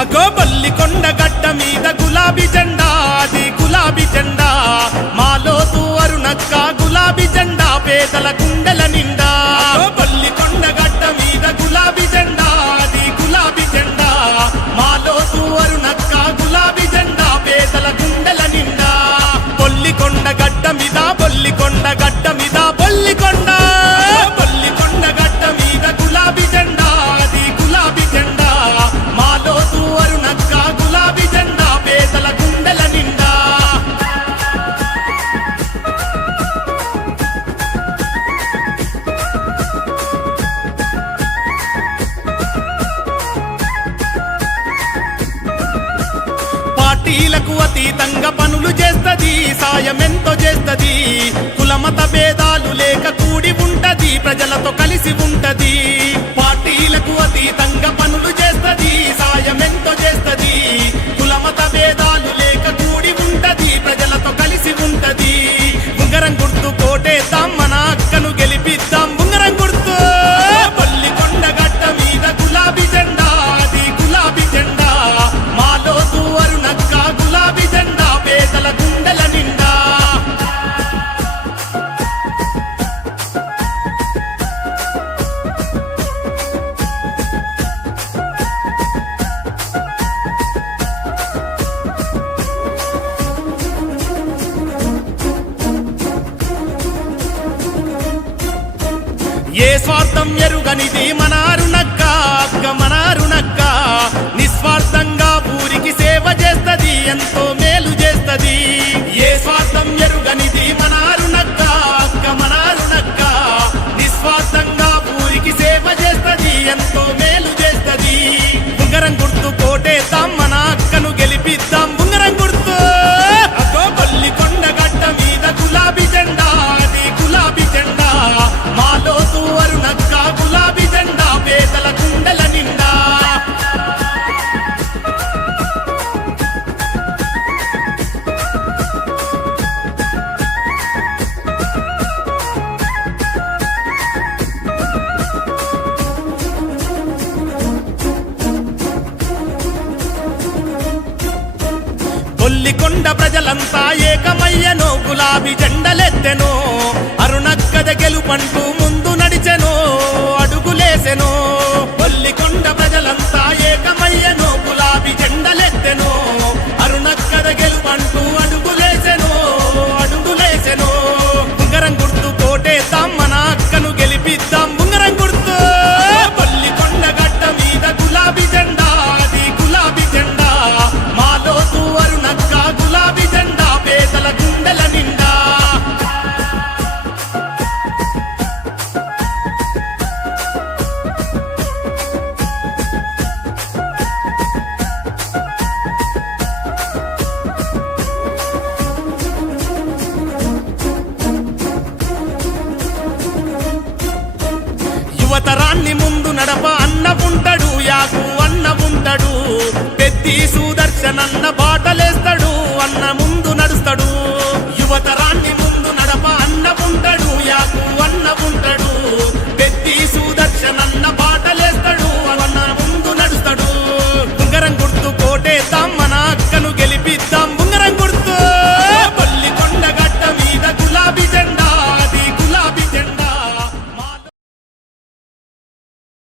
అగో బల్లికొండ గడ్డ మీద గులాబీ జెండా, అది గులాబీ జెండా మాలోతు అరుణక్క గులాబీ జెండా పేదల గుండెల నిండా. అగో బల్లికొండ గడ్డ మీద గులాబీ జెండా, అది గులాబీ జెండా మాలోతు అరుణక్క గులాబీ జెండా పేదల గుండెల నిండా. బొల్లికొండ గడ్డ మీద బొల్లికొండ గడ్డ మీద బొల్లికొండ బొల్లికొండ గడ్డ మీద గులాబీ జెండా, అది గులాబీ జెండా మాలోతు అరుణక్క గులాబీ జెండా పేదల గుండెల నిండా. పార్టీలకు అతీతంగా పనులు చేస్తది, సాయం ఎంతో చేస్తది. కులమత భేదాలు లేక కూడి ఉంటది, ప్రజలతో కలిసి ఉంటది. పార్టీలకు అతీతంగా పనులు చేస్తది, సాయం ఎంతో చేస్తది. కులమత భేదాలు లేక కూడి ఉంటది, ప్రజలతో కలిసి ఉంటది. ఉంగరం గుర్తు కోటేద్దాం, మన అక్కను గెలిపిద్దాం. ఉంగరం గుర్తు బల్లికొండ గడ్డ మీద గులాబీ జెండా, అది గులాబీ జెండా మాలోతు అరుణక్క గులాబీ జెండా పేదల గుండెల నిండా. ఏ స్వార్థం ఎరుగనిది మన అరుణక్క, అక్క మన అరుణక్క నిస్వార్థంగా ఊరికి సేవ చేస్తది, ఎంతో మేలు చేస్తది. ఏ స్వార్థం ఎరుగనిది మన అరుణక్క, అక్క మన అరుణక్క నిస్వార్థంగా ఊరికి సేవ చేస్తది, ఎంతో మేలు చేస్తది. ఉంగరం గుర్తు కోటేద్దాం, మన అక్కను గెలిపిద్దాం. ఉంగరం గుర్తు అగో బల్లికొండ గడ్డ మీద గులాబీ జెండా, అది గులాబీ జెండా మాలోతు అరుణక్క గులాబీ జెండా పేదల గుండెల నిండా. బొల్లికొండ ప్రజలంతా ఏకమయ్యనో, గులాబీ జెండలెత్తెనో. అరుణక్కద గెలుపంటూ ముందు నడిచెనో, అడుగులేసెనో. బొల్లికొండ ప్రజలంతా ఏకమయ్యనో, గులాబీ జెండలెత్తెనో. అరుణక్కద గెలుపంటూ అడుగులేసెనో, అడుగులేసెనో. ఉంగరం గుర్తు కోటేద్దాం, మన అక్కను గెలిపిద్దాం. ఉంగరం గుర్తు బొల్లికొండ గడ్డ మీద గులాబీ జెండా, అది గులాబీ జెండా మాలోతు అరుణక్క గులాబీ జెండా పేదల గుండెల నిండా. యువతరాన్ని ముందు నడప అన్న ఉంటాడు, యాకు అన్న ఉంటాడు. పెద్ది సుదర్శనన్న